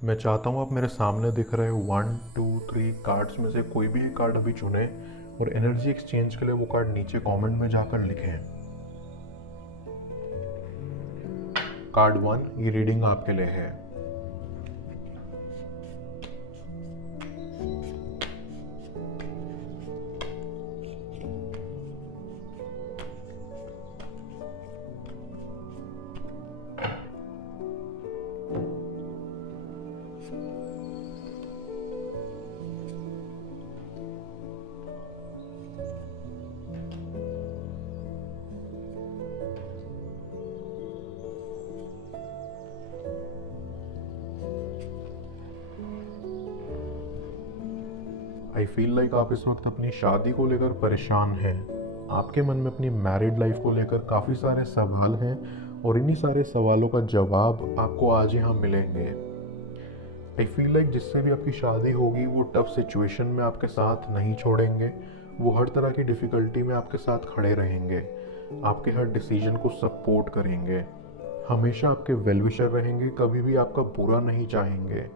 मैं चाहता हूँ आप मेरे सामने दिख रहे 1 2 3 कार्ड्स में से कोई भी एक कार्ड अभी चुनें और एनर्जी एक्सचेंज के लिए वो कार्ड नीचे कमेंट में जाकर लिखें। कार्ड 1, ये रीडिंग आपके लिए है। आई फील लाइक आप इस वक्त अपनी शादी को लेकर परेशान हैं। आपके मन में अपनी मैरिड लाइफ को लेकर काफ़ी सारे सवाल हैं और इन्हीं सारे सवालों का जवाब आपको आज यहाँ मिलेंगे। आई फील लाइक जिससे भी आपकी शादी होगी वो टफ सिचुएशन में आपके साथ नहीं छोड़ेंगे। वो हर तरह की डिफ़िकल्टी में आपके साथ खड़े रहेंगे, आपके हर डिसीजन को सपोर्ट करेंगे, हमेशा आपके वेल विशर रहेंगे, कभी भी आपका बुरा नहीं चाहेंगे।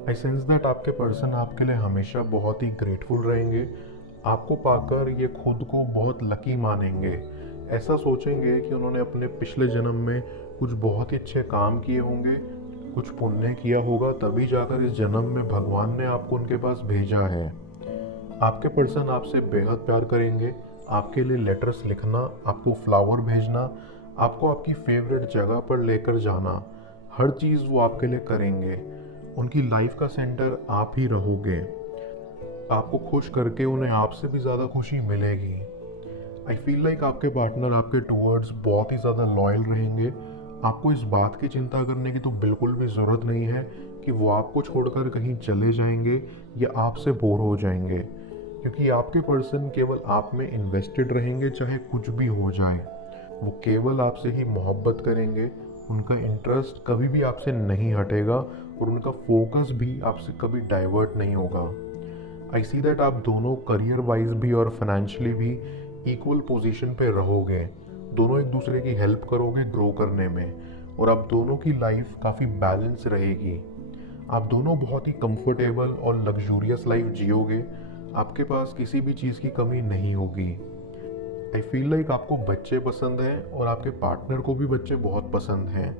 आई सेंस दैट आपके पर्सन आपके लिए हमेशा बहुत ही ग्रेटफुल रहेंगे। आपको पाकर ये खुद को बहुत लकी मानेंगे। ऐसा सोचेंगे कि उन्होंने अपने पिछले जन्म में कुछ बहुत ही अच्छे काम किए होंगे, कुछ पुण्य किया होगा, तभी जाकर इस जन्म में भगवान ने आपको उनके पास भेजा है। आपके पर्सन आपसे बेहद प्यार करेंगे। आपके लिए लेटर्स लिखना, आपको फ्लावर भेजना, आपको आपकी फेवरेट जगह पर लेकर जाना, हर चीज़ वो आपके लिए करेंगे। उनकी लाइफ का सेंटर आप ही रहोगे। आपको खुश करके उन्हें आपसे भी ज़्यादा खुशी मिलेगी। आई फील लाइक आपके पार्टनर आपके टूवर्ड्स बहुत ही ज़्यादा लॉयल रहेंगे। आपको इस बात की चिंता करने की तो बिल्कुल भी ज़रूरत नहीं है कि वो आपको छोड़कर कहीं चले जाएंगे या आपसे बोर हो जाएंगे, क्योंकि आपके पर्सन केवल आप में इन्वेस्टेड रहेंगे, चाहे कुछ भी हो जाए। वो केवल आपसे ही मोहब्बत करेंगे। उनका इंटरेस्ट कभी भी आपसे नहीं हटेगा और उनका फोकस भी आपसे कभी डाइवर्ट नहीं होगा। आई सी दैट आप दोनों करियर वाइज भी और फाइनेंशियली भी इक्वल पोजीशन पे रहोगे। दोनों एक दूसरे की हेल्प करोगे ग्रो करने में और आप दोनों की लाइफ काफ़ी बैलेंस रहेगी। आप दोनों बहुत ही कंफर्टेबल और लग्जूरियस लाइफ जियोगे। आपके पास किसी भी चीज़ की कमी नहीं होगी। आई फील लाइक आपको बच्चे पसंद हैं और आपके पार्टनर को भी बच्चे बहुत पसंद हैं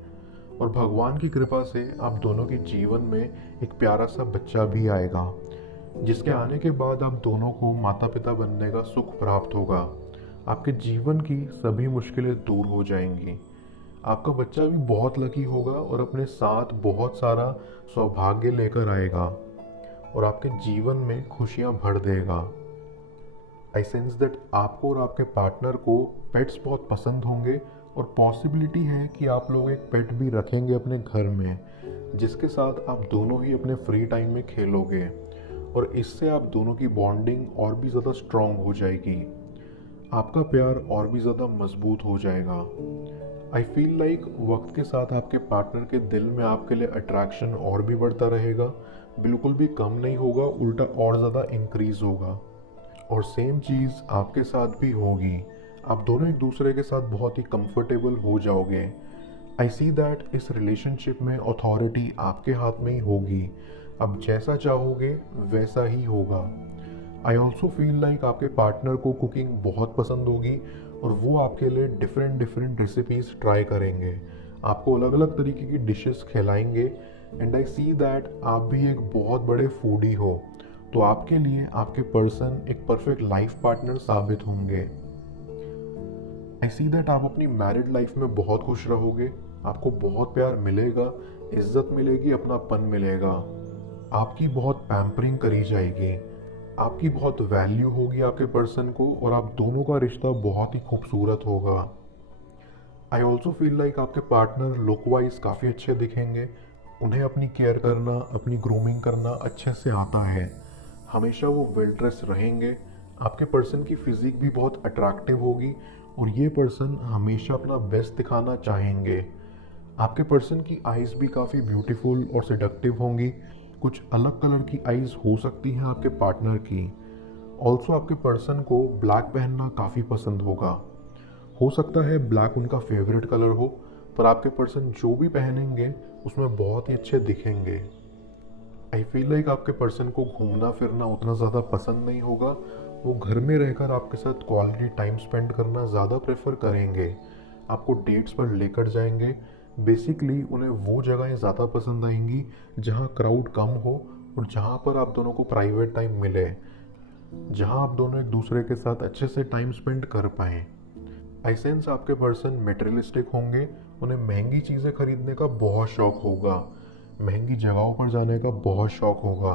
और भगवान की कृपा से आप दोनों के जीवन में एक प्यारा सा बच्चा भी आएगा, जिसके आने के बाद आप दोनों को माता पिता बनने का सुख प्राप्त होगा। आपके जीवन की सभी मुश्किलें दूर हो जाएंगी। आपका बच्चा भी बहुत लकी होगा और अपने साथ बहुत सारा सौभाग्य लेकर आएगा और आपके जीवन में खुशियां भर देगा। आई सेंस दैट आपको और आपके पार्टनर को पेट्स बहुत पसंद होंगे और पॉसिबिलिटी है कि आप लोग एक पेट भी रखेंगे अपने घर में, जिसके साथ आप दोनों ही अपने फ्री टाइम में खेलोगे और इससे आप दोनों की बॉन्डिंग और भी ज़्यादा स्ट्रॉन्ग हो जाएगी। आपका प्यार और भी ज़्यादा मजबूत हो जाएगा। आई फील लाइक वक्त के साथ आपके पार्टनर के दिल में आपके लिए अट्रैक्शन और भी बढ़ता रहेगा, बिल्कुल भी कम नहीं होगा, उल्टा और ज़्यादा इंक्रीज होगा। और सेम चीज़ आपके साथ भी होगी। आप दोनों एक दूसरे के साथ बहुत ही कंफर्टेबल हो जाओगे। आई सी दैट इस रिलेशनशिप में अथॉरिटी आपके हाथ में ही होगी। आप जैसा चाहोगे वैसा ही होगा। आई ऑल्सो फील लाइक आपके पार्टनर को कुकिंग बहुत पसंद होगी और वो आपके लिए डिफरेंट डिफरेंट रेसिपीज़ ट्राई करेंगे, आपको अलग अलग तरीके की डिशेस खिलाएंगे। एंड आई सी दैट आप भी एक बहुत बड़े फूडी हो, तो आपके लिए आपके पर्सन एक परफेक्ट लाइफ पार्टनर साबित होंगे। आई सी दैट आप अपनी मैरिड लाइफ में बहुत खुश रहोगे। आपको बहुत प्यार मिलेगा, इज्जत मिलेगी, अपनापन मिलेगा। आपकी बहुत पैम्परिंग करी जाएगी, आपकी बहुत वैल्यू होगी आपके पर्सन को और आप दोनों का रिश्ता बहुत ही खूबसूरत होगा। आई ऑल्सो फील लाइक आपके पार्टनर लुक वाइज काफ़ी अच्छे दिखेंगे। उन्हें अपनी केयर करना, अपनी ग्रूमिंग करना अच्छे से आता है। हमेशा वो वेल ड्रेस रहेंगे। आपके पर्सन की फिजिक भी बहुत अट्रैक्टिव होगी और ये पर्सन हमेशा अपना बेस्ट दिखाना चाहेंगे। आपके पर्सन की आइज़ भी काफ़ी ब्यूटीफुल और सेडक्टिव होंगी। कुछ अलग कलर की आइज़ हो सकती हैं आपके पार्टनर की। ऑल्सो आपके पर्सन को ब्लैक पहनना काफ़ी पसंद होगा। हो सकता है ब्लैक उनका फेवरेट कलर हो, पर आपके पर्सन जो भी पहनेंगे उसमें बहुत ही अच्छे दिखेंगे। आई फील लाइक आपके पर्सन को घूमना फिरना उतना ज़्यादा पसंद नहीं होगा। वो घर में रहकर आपके साथ क्वालिटी टाइम स्पेंड करना ज़्यादा प्रेफर करेंगे। आपको डेट्स पर लेकर जाएंगे। बेसिकली उन्हें वो जगहें ज़्यादा पसंद आएंगी जहाँ क्राउड कम हो और जहाँ पर आप दोनों को प्राइवेट टाइम मिले, जहाँ आप दोनों एक दूसरे के साथ अच्छे से टाइम स्पेंड कर पाएँ। आई सेंस आपके पर्सन मटेरियलिस्टिक होंगे। उन्हें महंगी चीज़ें खरीदने का बहुत शौक होगा, महंगी जगहों पर जाने का बहुत शौक होगा,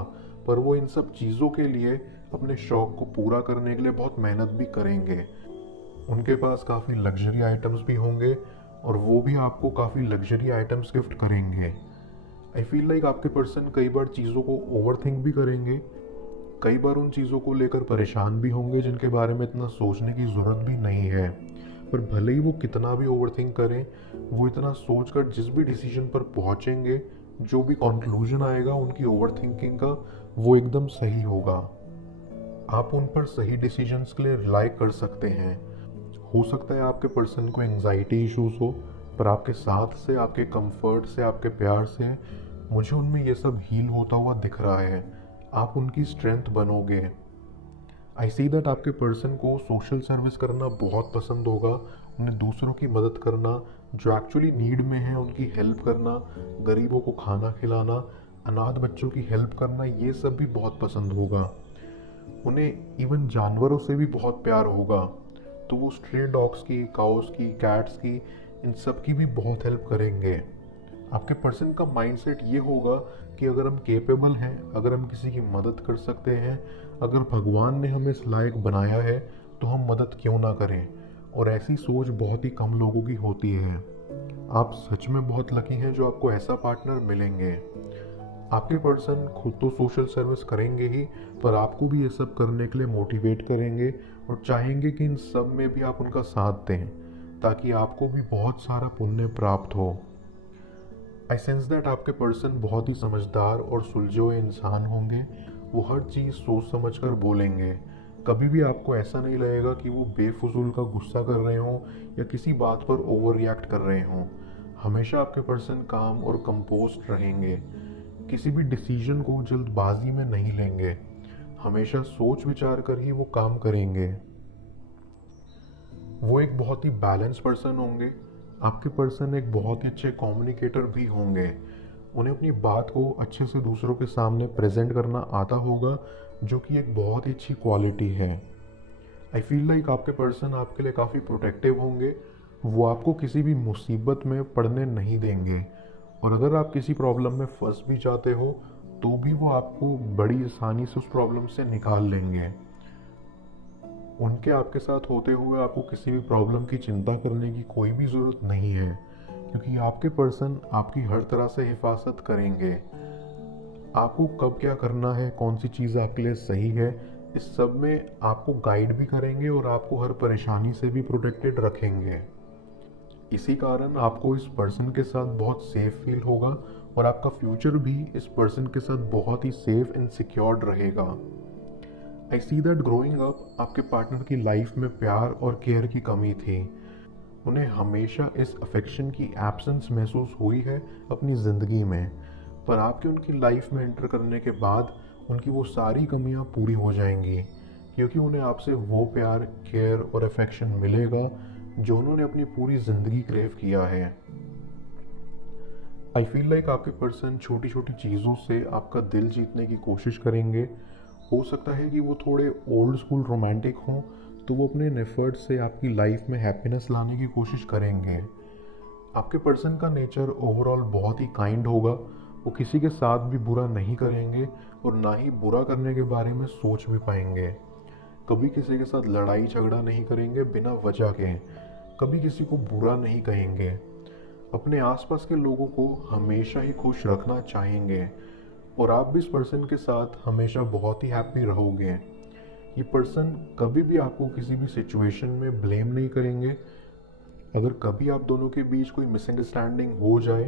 पर वो इन सब चीज़ों के लिए अपने शौक को पूरा करने के लिए बहुत मेहनत भी करेंगे। उनके पास काफ़ी लग्जरी आइटम्स भी होंगे और वो भी आपको काफ़ी लग्जरी आइटम्स गिफ्ट करेंगे। आई फील लाइक आपके पर्सन कई बार चीज़ों को ओवर थिंक भी करेंगे, कई बार उन चीज़ों को लेकर परेशान भी होंगे जिनके बारे में इतना सोचने की ज़रूरत भी नहीं है। पर भले ही वो कितना भी ओवरथिंक करें, वो इतना सोचकर जिस भी डिसीजन पर पहुंचेंगे, जो भी कंक्लूजन आएगा उनकी ओवरथिंकिंग का, वो एकदम सही होगा। आप उन पर सही डिसीजंस के लिए रिलाई कर सकते हैं। हो सकता है आपके पर्सन को एंजाइटी इश्यूज हो, पर आपके साथ से, आपके कंफर्ट से, आपके प्यार से मुझे उनमें ये सब हील होता हुआ दिख रहा है। आप उनकी स्ट्रेंथ बनोगे। आई सी दैट आपके पर्सन को सोशल सर्विस करना बहुत पसंद होगा। उन्हें दूसरों की मदद करना, जो एक्चुअली नीड में है उनकी हेल्प करना, गरीबों को खाना खिलाना, अनाथ बच्चों की हेल्प करना, ये सब भी बहुत पसंद होगा। उन्हें इवन जानवरों से भी बहुत प्यार होगा, तो वो स्ट्रे डॉग्स की, काउस की, कैट्स की, इन सब की भी बहुत हेल्प करेंगे। आपके पर्सन का माइंडसेट ये होगा कि अगर हम केपेबल हैं, अगर हम किसी की मदद कर सकते हैं, अगर भगवान ने हमें इस लायक बनाया है, तो हम मदद क्यों ना करें। और ऐसी सोच बहुत ही कम लोगों की होती है। आप सच में बहुत लकी हैं जो आपको ऐसा पार्टनर मिलेंगे। आपके पर्सन खुद तो सोशल सर्विस करेंगे ही, पर आपको भी ये सब करने के लिए मोटिवेट करेंगे और चाहेंगे कि इन सब में भी आप उनका साथ दें, ताकि आपको भी बहुत सारा पुण्य प्राप्त हो। आई सेंस दैट आपके पर्सन बहुत ही समझदार और सुलझे हुए इंसान होंगे। वो हर चीज़ सोच समझ कर बोलेंगे। कभी भी आपको ऐसा नहीं लगेगा कि वो बेफजूल का गुस्सा कर रहे हों या किसी बात पर ओवर रिएक्ट कर रहे हों। हमेशा आपके पर्सन काम और कंपोज्ड रहेंगे। किसी भी डिसीजन को जल्दबाजी में नहीं लेंगे। हमेशा सोच विचार कर ही वो काम करेंगे। वो एक बहुत ही बैलेंस पर्सन होंगे। आपके पर्सन एक बहुत ही अच्छे कम्युनिकेटर भी होंगे। उन्हें अपनी बात को अच्छे से दूसरों के सामने प्रेजेंट करना आता होगा, जो कि एक बहुत ही अच्छी क्वालिटी है। आई फील लाइक आपके पर्सन आपके लिए काफ़ी प्रोटेक्टिव होंगे। वो आपको किसी भी मुसीबत में पड़ने नहीं देंगे, और अगर आप किसी प्रॉब्लम में फंस भी जाते हो तो भी वो आपको बड़ी आसानी से उस प्रॉब्लम से निकाल लेंगे। उनके आपके साथ होते हुए आपको किसी भी प्रॉब्लम की चिंता करने की कोई भी ज़रूरत नहीं है, क्योंकि आपके पर्सन आपकी हर तरह से हिफाजत करेंगे। आपको कब क्या करना है, कौन सी चीज़ आपके लिए सही है, इस सब में आपको गाइड भी करेंगे और आपको हर परेशानी से भी प्रोटेक्टेड रखेंगे। इसी कारण आपको इस पर्सन के साथ बहुत सेफ फील होगा और आपका फ्यूचर भी इस पर्सन के साथ बहुत ही सेफ एंड सिक्योर्ड रहेगा। आई सी दैट ग्रोइंग अप आपके पार्टनर की लाइफ में प्यार और केयर की कमी थी। उन्हें हमेशा इस अफेक्शन की एब्सेंस महसूस हुई है अपनी ज़िंदगी में, पर आपके उनकी लाइफ में एंटर करने के बाद उनकी वो सारी कमियां पूरी हो जाएंगी, क्योंकि उन्हें आपसे वो प्यार, केयर और अफेक्शन मिलेगा जो उन्होंने अपनी पूरी ज़िंदगी क्रेव किया है। आई फील लाइक आपके पर्सन छोटी छोटी चीज़ों से आपका दिल जीतने की कोशिश करेंगे। हो सकता है कि वो थोड़े ओल्ड स्कूल रोमांटिक हों, तो वो अपने एफर्ट से आपकी लाइफ में हैप्पीनेस लाने की कोशिश करेंगे। आपके पर्सन का नेचर ओवरऑल बहुत ही काइंड होगा। वो किसी के साथ भी बुरा नहीं करेंगे और ना ही बुरा करने के बारे में सोच भी पाएंगे। कभी किसी के साथ लड़ाई झगड़ा नहीं करेंगे बिना वजह के। कभी किसी को बुरा नहीं कहेंगे। अपने आसपास के लोगों को हमेशा ही खुश रखना चाहेंगे, और आप भी इस पर्सन के साथ हमेशा बहुत ही हैप्पी रहोगे। ये पर्सन कभी भी आपको किसी भी सिचुएशन में ब्लेम नहीं करेंगे। अगर कभी आप दोनों के बीच कोई मिसअंडरस्टैंडिंग हो जाए,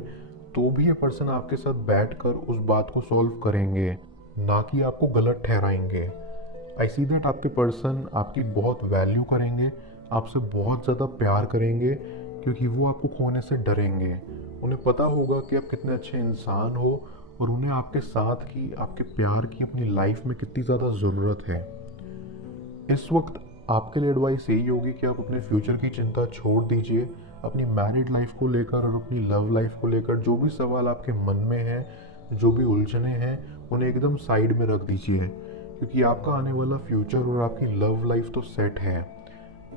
तो भी ये पर्सन आपके साथ बैठकर उस बात को सॉल्व करेंगे, ना कि आपको गलत ठहराएंगे। आई सी दैट आपके पर्सन आपकी बहुत वैल्यू करेंगे, आपसे बहुत ज़्यादा प्यार करेंगे, क्योंकि वो आपको खोने से डरेंगे। उन्हें पता होगा कि आप कितने अच्छे इंसान हो और उन्हें आपके साथ की, आपके प्यार की अपनी लाइफ में कितनी ज़्यादा ज़रूरत है। इस वक्त आपके लिए एडवाइस यही होगी कि आप अपने फ्यूचर की चिंता छोड़ दीजिए। अपनी मैरिड लाइफ को लेकर और अपनी लव लाइफ को लेकर जो भी सवाल आपके मन में है, जो भी उलझने हैं, उन्हें एकदम साइड में रख दीजिए, क्योंकि आपका आने वाला फ्यूचर और आपकी लव लाइफ तो सेट है।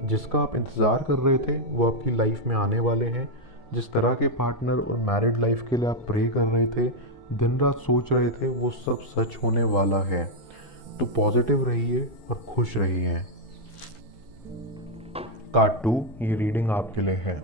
जिसका आप इंतज़ार कर रहे थे वो आपकी लाइफ में आने वाले हैं। जिस तरह के पार्टनर और मैरिड लाइफ के लिए आप प्रे कर रहे थे, दिन रात सोच रहे थे, वो सब सच होने वाला है। तो पॉजिटिव रहिए और खुश रहिए। कार्ड 2, ये रीडिंग आपके लिए है।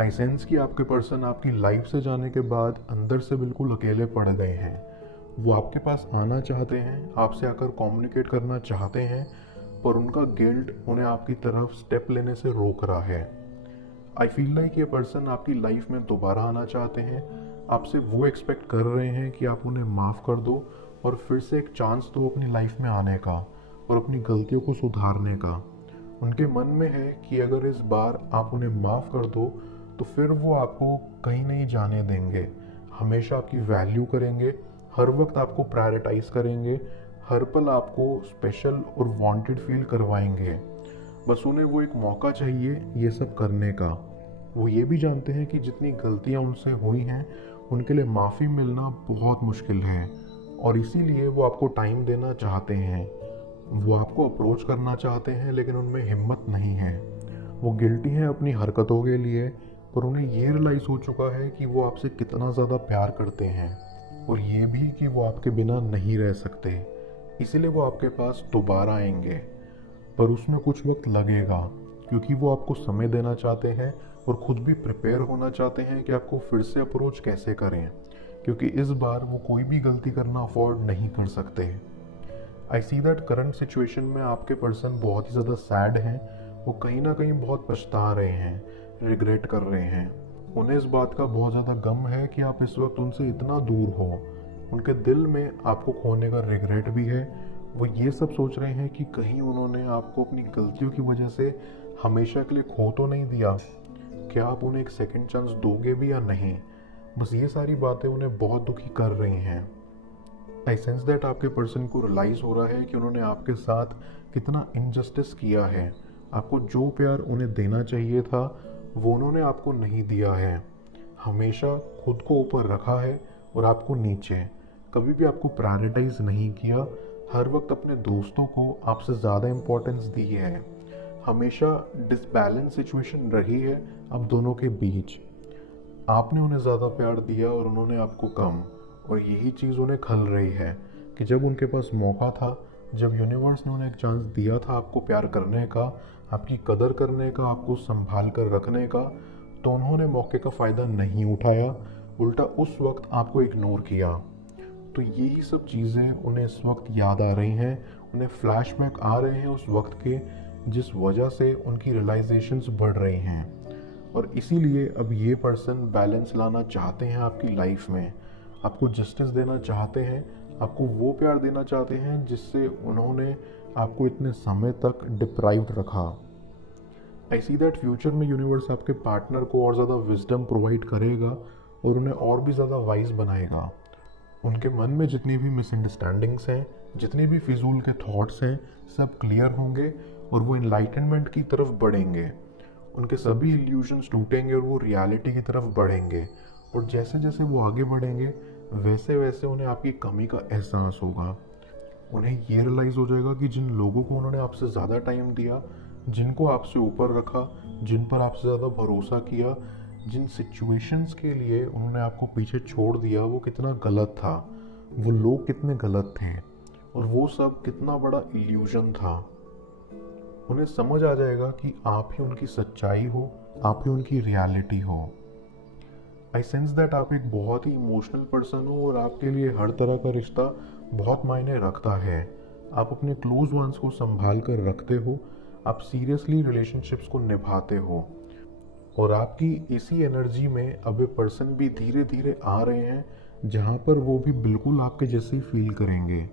आई सेंस कि आपके पर्सन आपकी लाइफ से जाने के बाद अंदर से बिल्कुल अकेले पड़ गए हैं। वो आपके पास आना चाहते हैं, आपसे आकर कम्युनिकेट करना चाहते हैं, पर उनका गिल्ट उन्हें आपकी तरफ स्टेप लेने से रोक रहा है। आई फील लाइक ये पर्सन आपकी लाइफ में दोबारा आना चाहते हैं। आपसे वो एक्सपेक्ट कर रहे हैं कि आप उन्हें माफ़ कर दो और फिर से एक चांस दो अपनी लाइफ में आने का और अपनी गलतियों को सुधारने का। उनके मन में है कि अगर इस बार आप उन्हें माफ़ कर दो तो फिर वो आपको कहीं नहीं जाने देंगे, हमेशा आपकी वैल्यू करेंगे, हर वक्त आपको प्रायोरिटाइज करेंगे, हर पल आपको स्पेशल और वांटेड फील करवाएंगे। बस उन्हें वो एक मौका चाहिए ये सब करने का। वो ये भी जानते हैं कि जितनी गलतियाँ उनसे हुई हैं उनके लिए माफ़ी मिलना बहुत मुश्किल है, और इसीलिए वो आपको टाइम देना चाहते हैं। वो आपको अप्रोच करना चाहते हैं लेकिन उनमें हिम्मत नहीं है। वो गिल्टी हैं अपनी हरकतों के लिए, पर उन्हें ये रियलाइज़ हो चुका है कि वो आपसे कितना ज़्यादा प्यार करते हैं, और ये भी कि वो आपके बिना नहीं रह सकते। इसीलिए वो आपके पास दोबारा आएंगे, पर उसमें कुछ वक्त लगेगा, क्योंकि वो आपको समय देना चाहते हैं और ख़ुद भी प्रिपेयर होना चाहते हैं कि आपको फिर से अप्रोच कैसे करें, क्योंकि इस बार वो कोई भी गलती करना अफोर्ड नहीं कर सकते। आई सी दैट करंट सिचुएशन में आपके पर्सन बहुत ही ज़्यादा सैड हैं। वो कहीं ना कहीं बहुत पछता रहे हैं, रिग्रेट कर रहे हैं। उन्हें इस बात का बहुत ज़्यादा गम है कि आप इस वक्त उनसे इतना दूर हो। उनके दिल में आपको खोने का रिग्रेट भी है। वो ये सब सोच रहे हैं कि कहीं उन्होंने आपको अपनी गलतियों की वजह से हमेशा के लिए खो तो नहीं दिया, क्या आप उन्हें एक सेकंड चांस दोगे भी या नहीं। बस ये सारी बातें उन्हें बहुत दुखी कर रही हैं। आई सेंस दैट आपके पर्सन को रियलाइज़ हो रहा है कि उन्होंने आपके साथ कितना इनजस्टिस किया है। आपको जो प्यार उन्हें देना चाहिए था वो उन्होंने आपको नहीं दिया है। हमेशा खुद को ऊपर रखा है और आपको नीचे। कभी भी आपको प्रायोरिटाइज नहीं किया। हर वक्त अपने दोस्तों को आपसे ज़्यादा इम्पोर्टेंस दी है। हमेशा डिसबैलेंस सिचुएशन रही है अब दोनों के बीच। आपने उन्हें ज़्यादा प्यार दिया और उन्होंने आपको कम, और यही चीज़ उन्हें खल रही है कि जब उनके पास मौका था, जब यूनिवर्स ने उन्हें एक चांस दिया था आपको प्यार करने का, आपकी कदर करने का, आपको संभाल कर रखने का, तो उन्होंने मौके का फ़ायदा नहीं उठाया, उल्टा उस वक्त आपको इग्नोर किया। तो यही सब चीज़ें उन्हें इस वक्त याद आ रही हैं। उन्हें फ्लैशबैक आ रहे हैं उस वक्त के, जिस वजह से उनकी रियलाइजेशंस बढ़ रही हैं। और इसीलिए अब ये पर्सन बैलेंस लाना चाहते हैं आपकी लाइफ में, आपको जस्टिस देना चाहते हैं, आपको वो प्यार देना चाहते हैं जिससे उन्होंने आपको इतने समय तक डिप्राइव्ड रखा। आई सी दैट फ्यूचर में यूनिवर्स आपके पार्टनर को और ज़्यादा विजडम प्रोवाइड करेगा और उन्हें और भी ज़्यादा वाइज बनाएगा। उनके मन में जितनी भी मिसअंडरस्टैंडिंग्स हैं, जितनी भी फिजूल के थॉट्स हैं, सब क्लियर होंगे और वो इनलाइटनमेंट की तरफ बढ़ेंगे। उनके सभी इल्यूजन्स टूटेंगे और वो रियलिटी की तरफ बढ़ेंगे। और जैसे जैसे वो आगे बढ़ेंगे वैसे वैसे उन्हें आपकी कमी का एहसास होगा। उन्हें ये रियलाइज़ हो जाएगा कि जिन लोगों को उन्होंने आपसे ज़्यादा टाइम दिया, जिनको आपसे ऊपर रखा, जिन पर आपसे ज़्यादा भरोसा किया, जिन सिचुएशंस के लिए उन्होंने आपको पीछे छोड़ दिया, वो कितना गलत था, वो लोग कितने गलत थे, और वो सब कितना बड़ा इल्यूजन था। उन्हें समझ आ जाएगा कि आप ही उनकी सच्चाई हो, आप ही उनकी रियलिटी हो। आई सेंस दैट आप एक बहुत ही इमोशनल पर्सन हो और आपके लिए हर तरह का रिश्ता बहुत मायने रखता है। आप अपने क्लोज वंस को संभाल कर रखते हो, आप सीरियसली रिलेशनशिप्स को निभाते हो, और आपकी इसी एनर्जी में अब ये पर्सन भी धीरे धीरे आ रहे हैं जहाँ पर वो भी बिल्कुल आपके जैसे ही फील करेंगे,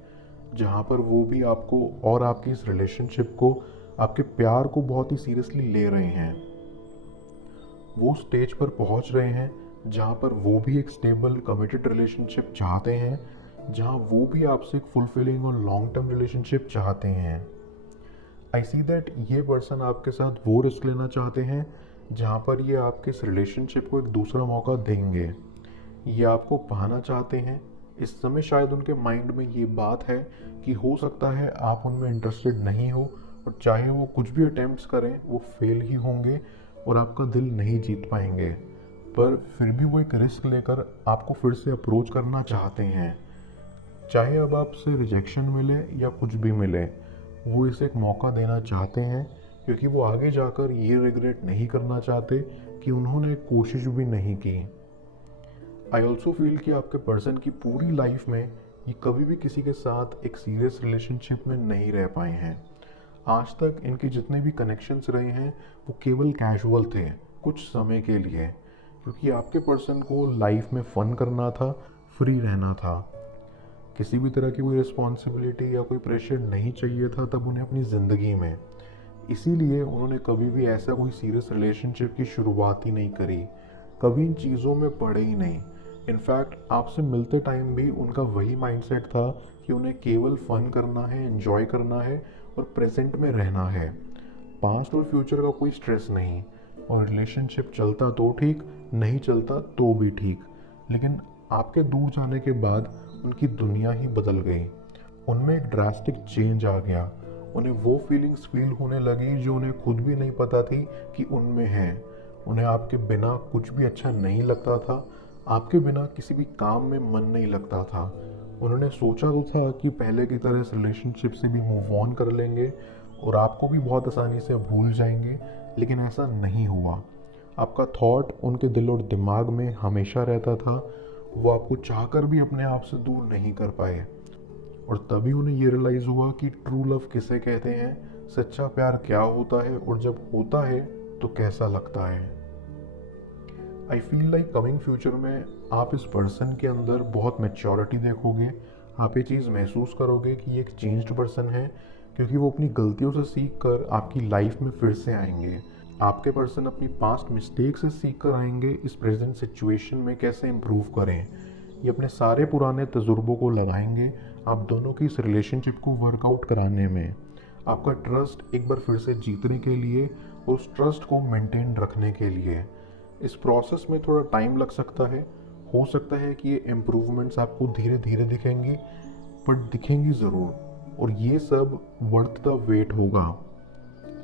जहाँ पर वो भी आपको और आपकी इस रिलेशनशिप को, आपके प्यार को बहुत ही सीरियसली ले रहे हैं। वो स्टेज पर पहुंच रहे हैं जहाँ पर वो भी एक स्टेबल कमिटेड रिलेशनशिप चाहते हैं, जहाँ वो भी आपसे एक फुलफिलिंग और लॉन्ग टर्म रिलेशनशिप चाहते हैं। आई सी दैट ये पर्सन आपके साथ वो रिस्क लेना चाहते हैं जहाँ पर ये आपके इस रिलेशनशिप को एक दूसरा मौका देंगे। ये आपको पाना चाहते हैं। इस समय शायद उनके माइंड में ये बात है कि हो सकता है आप उनमें इंटरेस्टेड नहीं हो, और चाहे वो कुछ भी अटेम्प्ट्स करें वो फेल ही होंगे और आपका दिल नहीं जीत पाएंगे, पर फिर भी वो एक रिस्क लेकर आपको फिर से अप्रोच करना चाहते हैं। चाहे अब आपसे रिजेक्शन मिले या कुछ भी मिले, वो इसे एक मौका देना चाहते हैं, क्योंकि वो आगे जाकर ये रिग्रेट नहीं करना चाहते कि उन्होंने कोशिश भी नहीं की। आई ऑल्सो फील कि आपके पर्सन की पूरी लाइफ में ये कभी भी किसी के साथ एक सीरियस रिलेशनशिप में नहीं रह पाए हैं। आज तक इनके जितने भी कनेक्शंस रहे हैं वो केवल कैजुअल थे, कुछ समय के लिए, क्योंकि आपके पर्सन को लाइफ में फ़न करना था, फ्री रहना था, किसी भी तरह की कोई रिस्पॉन्सिबिलिटी या कोई प्रेशर नहीं चाहिए था तब उन्हें अपनी ज़िंदगी में। इसीलिए उन्होंने कभी भी ऐसा कोई सीरियस रिलेशनशिप की शुरुआत ही नहीं करी, कभी इन चीज़ों में पड़े ही नहीं। इनफैक्ट आपसे मिलते टाइम भी उनका वही माइंडसेट था कि उन्हें केवल फ़न करना है, एंजॉय करना है और प्रेजेंट में रहना है, पास्ट और फ्यूचर का कोई स्ट्रेस नहीं। और रिलेशनशिप चलता तो ठीक, नहीं चलता तो भी ठीक, लेकिन आपके दूर जाने के बाद उनकी दुनिया ही बदल गई। उनमें एक ड्रास्टिक चेंज आ गया। उन्हें वो फीलिंग्स फील होने लगी जो उन्हें खुद भी नहीं पता थी कि उनमें है। उन्हें आपके बिना कुछ भी अच्छा नहीं लगता था, आपके बिना किसी भी काम में मन नहीं लगता था। उन्होंने सोचा तो था कि पहले की तरह इस रिलेशनशिप से भी मूव ऑन कर लेंगे और आपको भी बहुत आसानी से भूल जाएंगे, लेकिन ऐसा नहीं हुआ। आपका थॉट उनके दिल और दिमाग में हमेशा रहता था। वो आपको चाहकर भी अपने आप से दूर नहीं कर पाए, और तभी उन्हें ये रियलाइज़ हुआ कि ट्रू लव किसे कहते हैं, सच्चा प्यार क्या होता है, और जब होता है तो कैसा लगता है। I feel like coming future में आप इस पर्सन के अंदर बहुत मैच्योरिटी देखोगे। आप ये चीज़ महसूस करोगे कि ये एक चेंज्ड पर्सन है, क्योंकि वो अपनी गलतियों से सीख कर आपकी लाइफ में फिर से आएंगे। आपके पर्सन अपनी पास्ट मिस्टेक से सीख कर आएंगे इस प्रेजेंट सिचुएशन में कैसे इम्प्रूव करें। ये अपने सारे पुराने तजुर्बों को लगाएंगे आप दोनों की इस रिलेशनशिप को वर्कआउट कराने में, आपका ट्रस्ट एक बार फिर से जीतने के लिए और उस ट्रस्ट को मेंटेन रखने के लिए। इस प्रोसेस में थोड़ा टाइम लग सकता है, हो सकता है कि ये इम्प्रूवमेंट्स आपको धीरे धीरे दिखेंगी, पर दिखेंगी ज़रूर, और ये सब वर्थ द वेट होगा।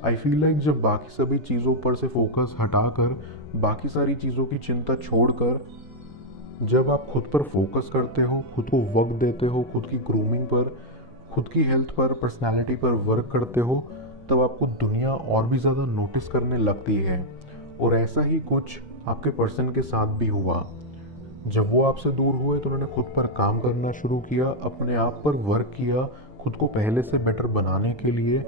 आई फील लाइक जब बाकी सभी चीज़ों पर से फोकस हटाकर, बाकी सारी चीज़ों की चिंता छोड़कर, जब आप खुद पर फोकस करते हो, खुद को वक्त देते हो, खुद की ग्रूमिंग पर, खुद की हेल्थ पर, पर्सनालिटी पर वर्क करते हो, तब आपको दुनिया और भी ज़्यादा नोटिस करने लगती है। और ऐसा ही कुछ आपके पर्सन के साथ भी हुआ। जब वो आपसे दूर हुए तो उन्होंने खुद पर काम करना शुरू किया, अपने आप पर वर्क किया, खुद को पहले से बेटर बनाने के लिए,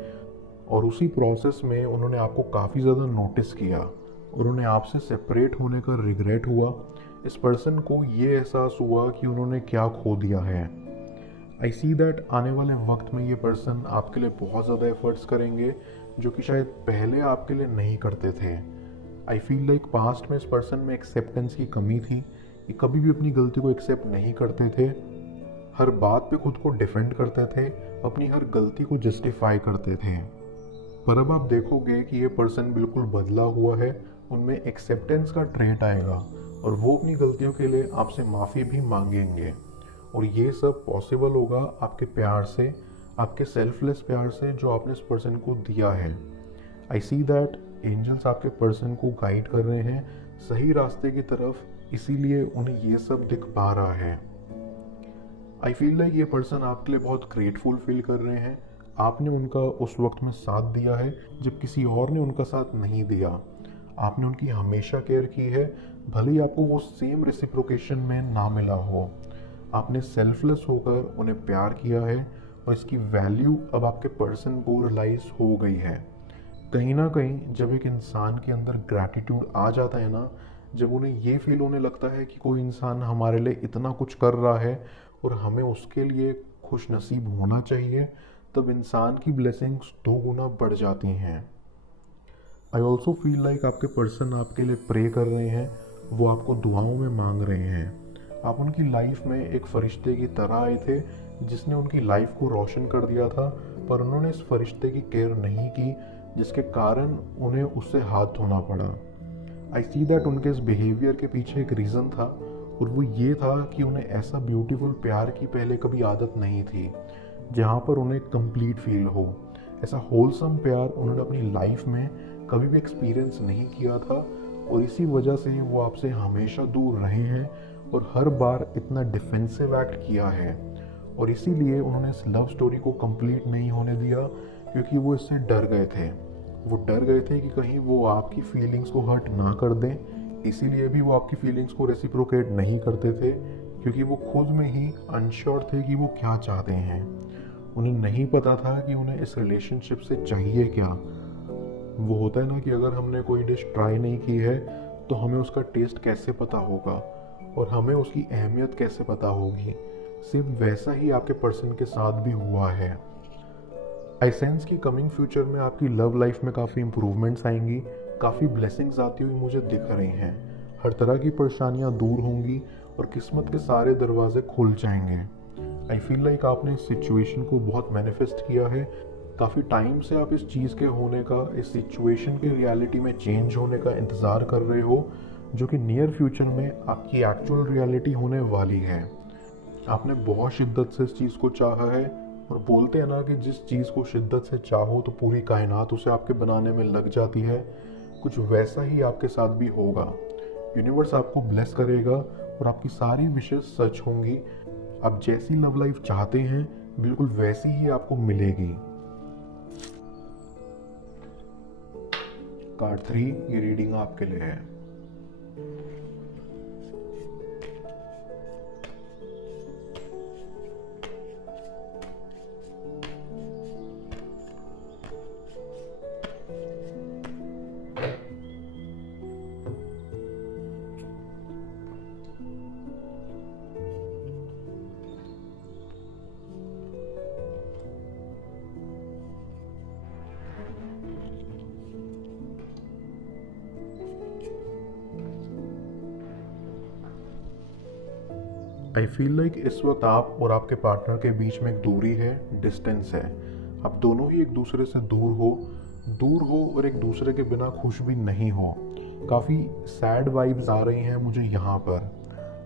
और उसी प्रोसेस में उन्होंने आपको काफ़ी ज़्यादा नोटिस किया और उन्हें आपसे सेपरेट होने का रिग्रेट हुआ। इस पर्सन को ये एहसास हुआ कि उन्होंने क्या खो दिया है। आई सी दैट आने वाले वक्त में ये पर्सन आपके लिए बहुत ज़्यादा एफर्ट्स करेंगे, जो कि शायद पहले आपके लिए नहीं करते थे। आई फील लाइक पास्ट में इस पर्सन में एक्सेप्टेंस की कमी थी, ये कभी भी अपनी गलती को एक्सेप्ट नहीं करते थे, हर बात पे खुद को डिफेंड करते थे, अपनी हर गलती को जस्टिफाई करते थे। पर अब आप देखोगे कि ये पर्सन बिल्कुल बदला हुआ है, उनमें एक्सेप्टेंस का ट्रेट आएगा और वो अपनी गलतियों के लिए आपसे माफ़ी भी मांगेंगे। और ये सब पॉसिबल होगा आपके प्यार से, आपके सेल्फलेस प्यार से जो आपने इस पर्सन को दिया है। आई सी दैट एंजल्स आपके पर्सन को गाइड कर रहे हैं सही रास्ते की तरफ, इसीलिए उन्हें ये सब दिख पा रहा है। आई फील लाइक ये पर्सन आपके लिए बहुत ग्रेटफुल फील कर रहे हैं, आपने उनका उस वक्त में साथ दिया है जब किसी और ने उनका साथ नहीं दिया। आपने उनकी हमेशा केयर की है, भले ही आपको वो सेम रेसिप्रोकेशन में ना मिला हो। आपने सेल्फलेस होकर उन्हें प्यार किया है और इसकी वैल्यू अब आपके पर्सन को रियलाइज हो गई है। कहीं ना कहीं जब एक इंसान के अंदर ग्रैटिट्यूड आ जाता है ना, जब उन्हें ये फील होने लगता है कि कोई इंसान हमारे लिए इतना कुछ कर रहा है और हमें उसके लिए खुश नसीब होना चाहिए, तब इंसान की ब्लेसिंग्स 2 गुना बढ़ जाती हैं। आई ऑल्सो फील लाइक आपके पर्सन आपके लिए प्रे कर रहे हैं, वो आपको दुआओं में मांग रहे हैं। आप उनकी लाइफ में एक फरिश्ते की तरह आए थे जिसने उनकी लाइफ को रोशन कर दिया था, पर उन्होंने इस फरिश्ते की केयर नहीं की, जिसके कारण उन्हें उससे हाथ धोना पड़ा। आई सी दैट उनके इस बिहेवियर के पीछे एक रीज़न था, और वो ये था कि उन्हें ऐसा ब्यूटीफुल प्यार की पहले कभी आदत नहीं थी जहाँ पर उन्हें कंप्लीट फील हो। ऐसा होलसम प्यार उन्होंने अपनी लाइफ में कभी भी एक्सपीरियंस नहीं किया था, और इसी वजह से वो आपसे हमेशा दूर रहे हैं और हर बार इतना डिफेंसिव एक्ट किया है। और इसीलिए उन्होंने इस लव स्टोरी को कंप्लीट नहीं होने दिया, क्योंकि वो इससे डर गए थे। वो डर गए थे कि कहीं वो आपकी फीलिंग्स को हर्ट ना कर दें, इसीलिए भी वो आपकी फीलिंग्स को रेसिप्रोकेट नहीं करते थे, क्योंकि वो खुद में ही अनश्योर थे कि वो क्या चाहते हैं। उन्हें नहीं पता था कि उन्हें इस रिलेशनशिप से चाहिए क्या। वो होता है ना कि अगर हमने कोई डिश ट्राई नहीं की है तो हमें उसका टेस्ट कैसे पता होगा और हमें उसकी अहमियत कैसे पता होगी। सिर्फ वैसा ही आपके पर्सन के साथ भी हुआ है। आई सेंस की कमिंग फ्यूचर में आपकी लव लाइफ में काफ़ी इम्प्रूवमेंट्स आएंगी, काफ़ी ब्लेसिंग्स आती हुई मुझे दिख रही हैं। हर तरह की परेशानियां दूर होंगी और किस्मत के सारे दरवाजे खुल जाएंगे। आई फील लाइक आपने इस सिचुएशन को बहुत मैनिफेस्ट किया है। काफ़ी टाइम से आप इस चीज़ के होने का, इस सिचुएशन की रियलिटी में चेंज होने का इंतज़ार कर रहे हो, जो कि नियर फ्यूचर में आपकी एक्चुअल रियलिटी होने वाली है। आपने बहुत शिद्दत से इस चीज़ को चाहा है, और बोलते हैं ना कि जिस चीज़ को शिद्दत से चाहो तो पूरी कायनात उसे आपके बनाने में लग जाती है। कुछ वैसा ही आपके साथ भी होगा। यूनिवर्स आपको ब्लेस करेगा और आपकी सारी विशेष सच होंगी। आप जैसी लव लाइफ चाहते हैं बिल्कुल वैसी ही आपको मिलेगी। कार्ड 3, ये रीडिंग आपके लिए है। आई फील लाइक इस वक्त आप और आपके पार्टनर के बीच में एक दूरी है, डिस्टेंस है। आप दोनों ही एक दूसरे से दूर हो और एक दूसरे के बिना खुश भी नहीं हो। काफ़ी सैड वाइब्स आ रही हैं मुझे यहाँ पर।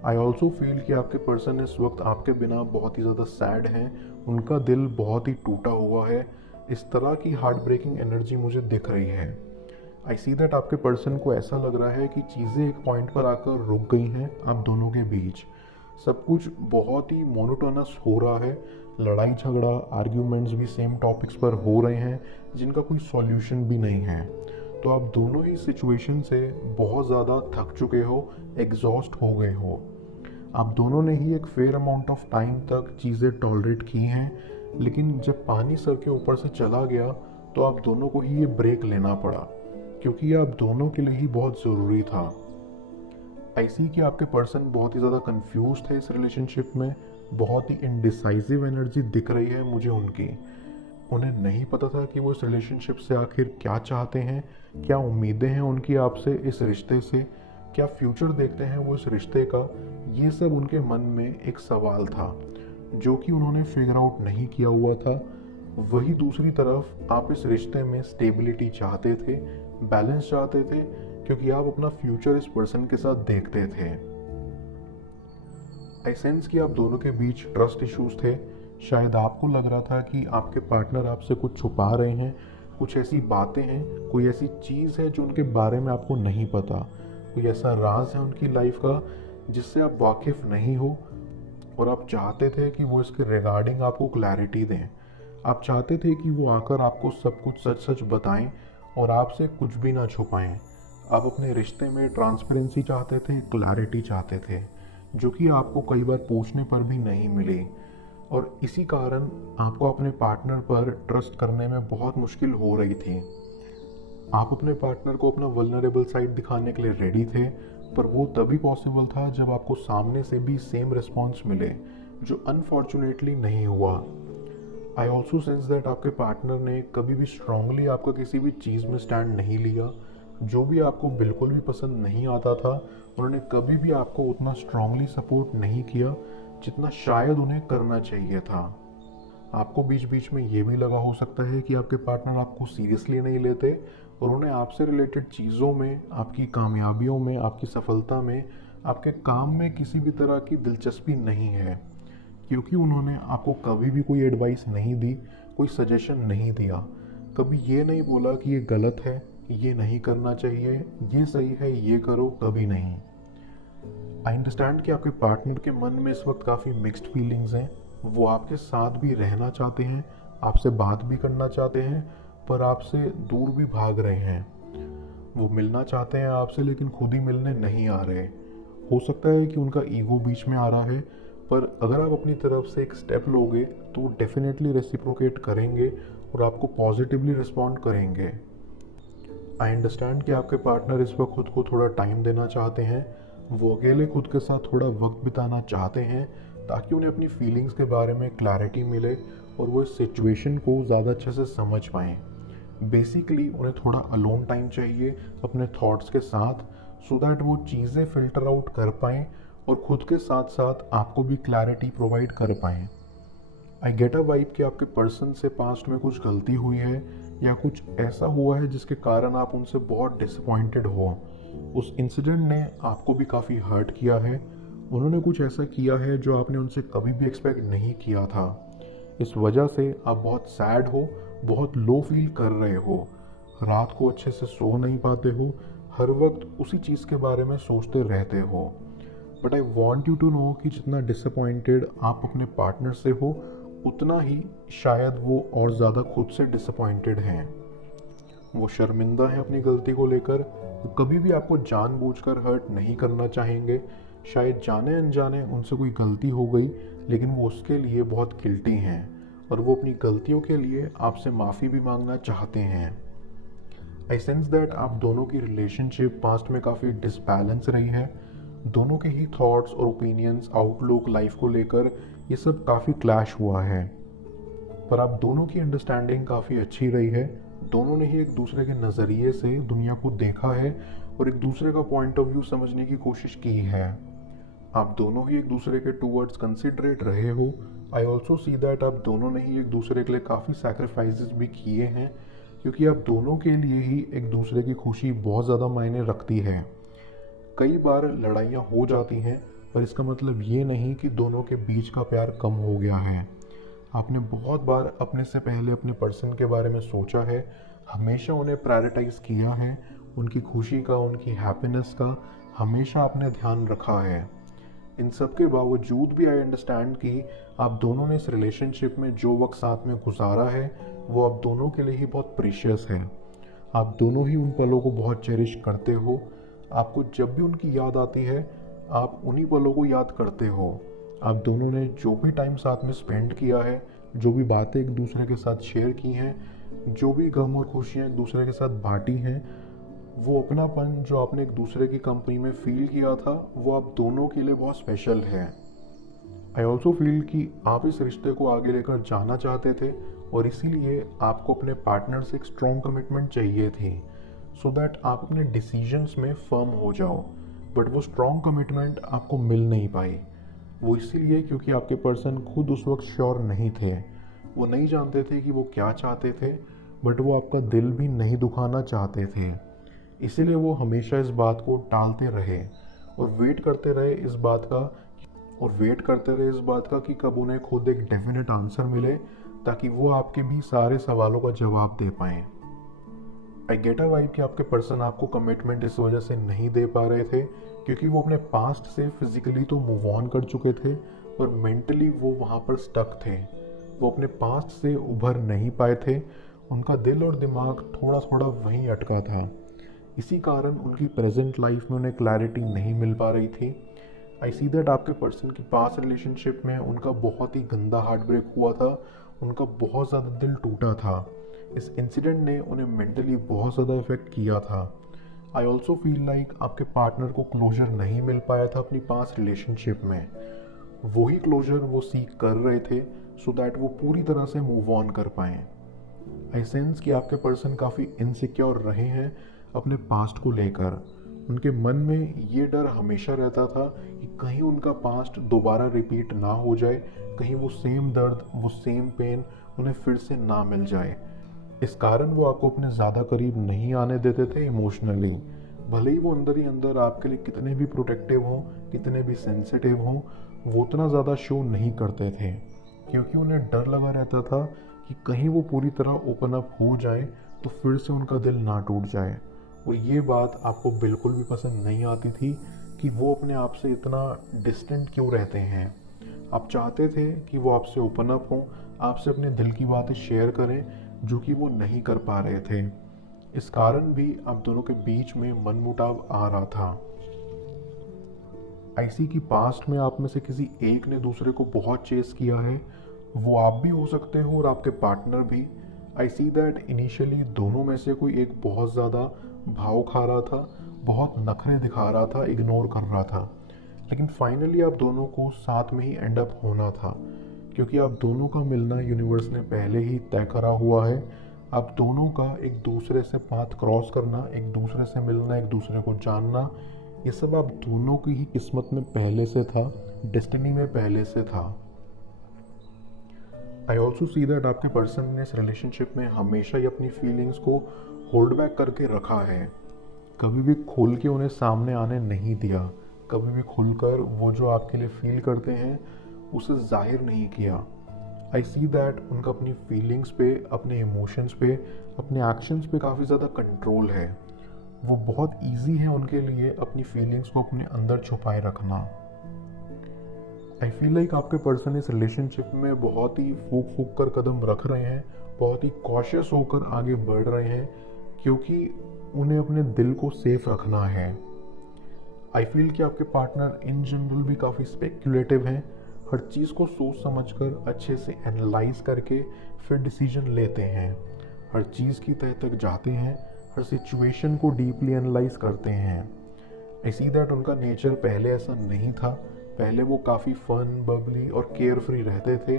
आई ऑल्सो फील कि आपके पर्सन इस वक्त आपके बिना बहुत ही ज़्यादा सैड हैं, उनका दिल बहुत ही टूटा हुआ है। इस तरह की हार्ट ब्रेकिंग एनर्जी मुझे दिख रही है। आई सी दैट आपके पर्सन को ऐसा लग रहा है कि चीज़ें एक पॉइंट पर आकर रुक गई हैं आप दोनों के बीच। सब कुछ बहुत ही मोनोटोनस हो रहा है। लड़ाई झगड़ा, आर्ग्यूमेंट्स भी सेम टॉपिक्स पर हो रहे हैं जिनका कोई सॉल्यूशन भी नहीं है। तो आप दोनों ही सिचुएशन से बहुत ज़्यादा थक चुके हो, एग्जॉस्ट हो गए हो। आप दोनों ने ही एक फेयर अमाउंट ऑफ टाइम तक चीज़ें टॉलरेट की हैं, लेकिन जब पानी सर के ऊपर से चला गया तो आप दोनों को ही ये ब्रेक लेना पड़ा, क्योंकि ये आप दोनों के लिए ही बहुत ज़रूरी था। आई सी कि आपके पर्सन बहुत ही ज़्यादा कंफ्यूज थे इस रिलेशनशिप में। बहुत ही इनडिसाइसिव एनर्जी दिख रही है मुझे उनकी। उन्हें नहीं पता था कि वो इस रिलेशनशिप से आखिर क्या चाहते हैं, क्या उम्मीदें हैं उनकी आपसे, इस रिश्ते से क्या फ्यूचर देखते हैं वो इस रिश्ते का। ये सब उनके मन में एक सवाल था जो कि उन्होंने फिगर आउट नहीं किया हुआ था। वही दूसरी तरफ आप इस रिश्ते में स्टेबिलिटी चाहते थे, बैलेंस चाहते थे, क्योंकि आप अपना फ्यूचर इस पर्सन के साथ देखते थे। आई सेंस कि आप दोनों के बीच ट्रस्ट इश्यूज थे। शायद आपको लग रहा था कि आपके पार्टनर आपसे कुछ छुपा रहे हैं, कुछ ऐसी बातें हैं, कोई ऐसी चीज़ है जो उनके बारे में आपको नहीं पता, कोई ऐसा राज है उनकी लाइफ का जिससे आप वाकिफ नहीं हो, और आप चाहते थे कि वो इसके रिगार्डिंग आपको क्लैरिटी दें। आप चाहते थे कि वो आकर आपको सब कुछ सच सच बताएं और आपसे कुछ भी ना छुपाएं। आप अपने रिश्ते में ट्रांसपेरेंसी चाहते थे, क्लैरिटी चाहते थे, जो कि आपको कई बार पूछने पर भी नहीं मिली। और इसी कारण आपको अपने पार्टनर पर ट्रस्ट करने में बहुत मुश्किल हो रही थी। आप अपने पार्टनर को अपना वल्नरेबल साइड दिखाने के लिए रेडी थे, पर वो तभी पॉसिबल था जब आपको सामने से भी सेम रिस्पॉन्स मिले, जो अनफॉर्चुनेटली नहीं हुआ। आई ऑल्सो सेंस दैट आपके पार्टनर ने कभी भी स्ट्रांगली आपका किसी भी चीज़ में स्टैंड नहीं लिया। जो भी आपको बिल्कुल भी पसंद नहीं आता था, उन्होंने कभी भी आपको उतना स्ट्रांगली सपोर्ट नहीं किया जितना शायद उन्हें करना चाहिए था। आपको बीच बीच में ये भी लगा हो सकता है कि आपके पार्टनर आपको सीरियसली नहीं लेते और उन्हें आपसे रिलेटेड चीज़ों में, आपकी कामयाबियों में, आपकी सफलता में, आपके काम में किसी भी तरह की दिलचस्पी नहीं है, क्योंकि उन्होंने आपको कभी भी कोई एडवाइस नहीं दी, कोई सजेशन नहीं दिया, कभी ये नहीं बोला कि ये गलत है, ये नहीं करना चाहिए, ये सही है, ये करो, कभी नहीं। आई अंडरस्टैंड कि आपके पार्टनर के मन में इस वक्त काफ़ी मिक्स्ड फीलिंग्स हैं। वो आपके साथ भी रहना चाहते हैं, आपसे बात भी करना चाहते हैं, पर आपसे दूर भी भाग रहे हैं। वो मिलना चाहते हैं आपसे, लेकिन खुद ही मिलने नहीं आ रहे। हो सकता है कि उनका ईगो बीच में आ रहा है, पर अगर आप अपनी तरफ से एक स्टेप लोगे तो वो डेफिनेटली रेसिप्रोकेट करेंगे और आपको पॉजिटिवली रिस्पॉन्ड करेंगे। आई अंडरस्टैंड कि आपके पार्टनर इस वक्त खुद को थोड़ा टाइम देना चाहते हैं। वो अकेले खुद के साथ थोड़ा वक्त बिताना चाहते हैं, ताकि उन्हें अपनी फीलिंग्स के बारे में क्लैरिटी मिले और वो इस सिचुएशन को ज़्यादा अच्छे से समझ पाएँ। बेसिकली उन्हें थोड़ा अलोन टाइम चाहिए अपने थॉट्स के साथ, सो दैट वो चीज़ें फ़िल्टर आउट कर पाएँ और खुद के साथ साथ आपको भी क्लैरिटी प्रोवाइड कर पाएँ। आई गेट अ वाइब कि आपके पर्सन से पास्ट में कुछ गलती हुई है या कुछ ऐसा हुआ है जिसके कारण आप उनसे बहुत डिसअपॉइंटेड हो। उस इंसिडेंट ने आपको भी काफ़ी हर्ट किया है। उन्होंने कुछ ऐसा किया है जो आपने उनसे कभी भी एक्सपेक्ट नहीं किया था। इस वजह से आप बहुत सैड हो, बहुत लो फील कर रहे हो, रात को अच्छे से सो नहीं पाते हो, हर वक्त उसी चीज़ के बारे में सोचते रहते हो। But I want you to know कि जितना डिसअपॉइंटेड आप अपने पार्टनर से हो, उतना ही शायद वो और ज़्यादा खुद से डिसअपॉइंटेड हैं। वो शर्मिंदा है अपनी गलती को लेकर। वो कभी भी आपको जानबूझकर हर्ट नहीं करना चाहेंगे। शायद जाने अनजाने उनसे कोई गलती हो गई, लेकिन वो उसके लिए बहुत गिल्टी हैं और वो अपनी गलतियों के लिए आपसे माफ़ी भी मांगना चाहते हैं। आई सेंस दैट आप दोनों की रिलेशनशिप पास्ट में काफ़ी डिसबैलेंस रही है। दोनों के ही थॉट्स और ओपिनियंस, आउटलुक लाइफ को लेकर ये सब काफ़ी क्लैश हुआ है, पर आप दोनों की अंडरस्टैंडिंग काफ़ी अच्छी रही है। दोनों ने ही एक दूसरे के नज़रिए से दुनिया को देखा है और एक दूसरे का पॉइंट ऑफ व्यू समझने की कोशिश की है। आप दोनों ही एक दूसरे के टूवर्ड्स कंसिडरेट रहे हो। आई ऑल्सो सी दैट आप दोनों ने ही एक दूसरे के लिए काफ़ी सैक्रिफाइसेस भी किए हैं, क्योंकि आप दोनों के लिए ही एक दूसरे की खुशी बहुत ज़्यादा मायने रखती है। कई बार लड़ाइयाँ हो जाती हैं, पर इसका मतलब ये नहीं कि दोनों के बीच का प्यार कम हो गया है। आपने बहुत बार अपने से पहले अपने पर्सन के बारे में सोचा है, हमेशा उन्हें प्रायोरिटाइज किया है, उनकी खुशी का, उनकी हैप्पीनेस का हमेशा आपने ध्यान रखा है। इन सब के बावजूद भी आई अंडरस्टैंड कि आप दोनों ने इस रिलेशनशिप में जो वक्त साथ में गुजारा है, वो आप दोनों के लिए ही बहुत प्रीशियस है। आप दोनों ही उन पलों को बहुत चेरिश करते हो। आपको जब भी उनकी याद आती है, आप उन्हीं पलों को याद करते हो। आप दोनों ने जो भी टाइम साथ में स्पेंड किया है, जो भी बातें एक दूसरे के साथ शेयर की हैं, जो भी गम और खुशियाँ एक दूसरे के साथ बांटी हैं, वो अपनापन जो आपने एक दूसरे की कंपनी में फील किया था, वो आप दोनों के लिए बहुत स्पेशल है। आई ऑल्सो फील कि आप इस रिश्ते को आगे लेकर जाना चाहते थे और इसीलिए आपको अपने पार्टनर से एक स्ट्रॉन्ग कमिटमेंट चाहिए थी, सो दैट आप अपने डिसीजंस में फर्म हो जाओ। बट वो स्ट्रॉन्ग कमिटमेंट आपको मिल नहीं पाई। वो इसीलिए क्योंकि आपके पर्सन खुद उस वक्त श्योर नहीं थे। वो नहीं जानते थे कि वो क्या चाहते थे, बट वो आपका दिल भी नहीं दुखाना चाहते थे। इसीलिए वो हमेशा इस बात को टालते रहे और वेट करते रहे इस बात का कि कब उन्हें खुद एक डेफिनेट आंसर मिले, ताकि वो आपके भी सारे सवालों का जवाब दे पाएँ। आई गेट अ वाइब कि आपके पर्सन आपको कमिटमेंट इस वजह से नहीं दे पा रहे थे, क्योंकि वो अपने पास्ट से फिजिकली तो मूव ऑन कर चुके थे, पर मेंटली वो वहाँ पर स्टक थे। वो अपने पास्ट से उभर नहीं पाए थे। उनका दिल और दिमाग थोड़ा थोड़ा वहीं अटका था। इसी कारण उनकी प्रेजेंट लाइफ में उन्हें क्लैरिटी नहीं मिल पा रही थी। आई सी दैट आपके पर्सन की पास्ट रिलेशनशिप में उनका बहुत ही गंदा हार्ट ब्रेक हुआ था। उनका बहुत ज़्यादा दिल टूटा था। इस इंसिडेंट ने उन्हें मेंटली बहुत ज़्यादा इफेक्ट किया था। आई ऑल्सो फील लाइक आपके पार्टनर को क्लोजर नहीं मिल पाया था अपनी पास्ट रिलेशनशिप में। वही क्लोजर वो सीख कर रहे थे सो दैट वो पूरी तरह से मूव ऑन कर पाएँ। आई सेंस कि आपके पर्सन काफ़ी इनसिक्योर रहे हैं अपने पास्ट को लेकर। उनके मन में ये डर हमेशा रहता था कि कहीं उनका पास्ट दोबारा रिपीट ना हो जाए, कहीं वो सेम दर्द, वो सेम पेन उन्हें फिर से ना मिल जाए। इस कारण वो आपको अपने ज़्यादा करीब नहीं आने देते थे इमोशनली। भले ही वो अंदर ही अंदर आपके लिए कितने भी प्रोटेक्टिव हों, कितने भी सेंसिटिव हों, वो उतना ज़्यादा शो नहीं करते थे, क्योंकि उन्हें डर लगा रहता था कि कहीं वो पूरी तरह ओपन अप हो जाए तो फिर से उनका दिल ना टूट जाए। और ये बात आपको बिल्कुल भी पसंद नहीं आती थी कि वो अपने आप से इतना डिस्टेंट क्यों रहते हैं। आप चाहते थे कि वो आपसे ओपन अप हों, आपसे अपने दिल की बातें शेयर करें, जो कि वो नहीं कर पा रहे थे। इस कारण भी आप दोनों के बीच में मनमुटाव आ रहा था। ऐसी कि पास्ट में आप में से किसी एक ने दूसरे को बहुत चेस किया है। वो आप भी हो सकते हो और आपके पार्टनर भी। आई सी दैट इनिशियली दोनों में से कोई एक बहुत ज़्यादा भाव खा रहा था, बहुत नखरे दिखा रहा था, इग्नोर कर रहा था। लेकिन फाइनली आप दोनों को साथ में ही एंड अप होना था, क्योंकि आप दोनों का मिलना यूनिवर्स ने पहले ही तय करा हुआ है। आप दोनों का एक दूसरे से पाथ क्रॉस करना, एक दूसरे से मिलना, एक दूसरे को जानना, ये सब आप दोनों की ही किस्मत में पहले से था, डेस्टिनी में पहले से था। आई ऑल्सो सी दैट आपके पर्सन ने इस रिलेशनशिप में हमेशा ही अपनी फीलिंग्स को होल्ड बैक करके रखा है। कभी भी खुल के उन्हें सामने आने नहीं दिया। कभी भी खुलकर वो जो आपके लिए फील करते हैं उसे जाहिर नहीं किया। आई सी दैट उनका अपनी फीलिंग्स पे, अपने इमोशंस पे, अपने एक्शंस पे काफ़ी ज़्यादा कंट्रोल है। वो बहुत ईजी है उनके लिए अपनी फीलिंग्स को अपने अंदर छुपाए रखना। आई फील लाइक आपके पर्सन इस रिलेशनशिप में बहुत ही फूक फूक कर कदम रख रहे हैं, बहुत ही कॉशियस होकर आगे बढ़ रहे हैं, क्योंकि उन्हें अपने दिल को सेफ रखना है। आई फील कि आपके पार्टनर इन जनरल भी काफ़ी स्पेक्युलेटिव हैं। हर चीज़ को सोच समझकर अच्छे से एनालाइज करके फिर डिसीजन लेते हैं। हर चीज़ की तह तक जाते हैं, हर सिचुएशन को डीपली एनालाइज करते हैं। आई सी दैट उनका नेचर पहले ऐसा नहीं था। पहले वो काफ़ी फन, बबली और केयर फ्री रहते थे।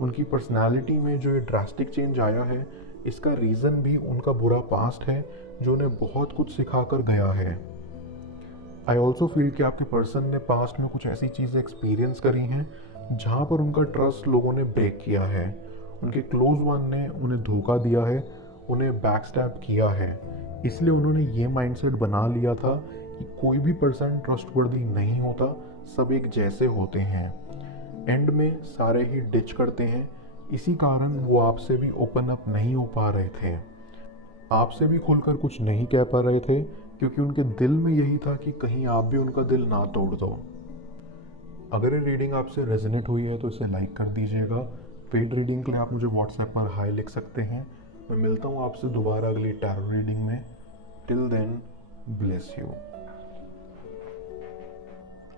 उनकी पर्सनालिटी में जो ये ड्रास्टिक चेंज आया है, इसका रीज़न भी उनका बुरा पास्ट है, जो उन्हें बहुत कुछ सिखा कर गया है। आई ऑल्सो फील कि आपके पर्सन ने पास्ट में कुछ ऐसी चीज़ें एक्सपीरियंस करी हैं जहाँ पर उनका ट्रस्ट लोगों ने ब्रेक किया है। उनके क्लोज वन ने उन्हें धोखा दिया है, उन्हें बैकस्टैब किया है। इसलिए उन्होंने ये माइंडसेट बना लिया था कि कोई भी पर्सन ट्रस्टवर्दी नहीं होता, सब एक जैसे होते हैं। एंड में सारे ही डिच करते हैं। इसी कारण वो आपसे भी ओपन अप नहीं हो पा रहे थे, आपसे भी खुलकर कुछ नहीं कह पा रहे थे, क्योंकि उनके दिल में यही था कि कहीं आप भी उनका दिल ना तोड़ दो। अगर ये रीडिंग आपसे रेजोनेट हुई है तो इसे लाइक कर दीजिएगा। पेड रीडिंग के लिए आप मुझे व्हाट्सएप पर हाई लिख सकते हैं। मैं मिलता हूँ आपसे दोबारा अगली टैरो रीडिंग में। Till then, bless you.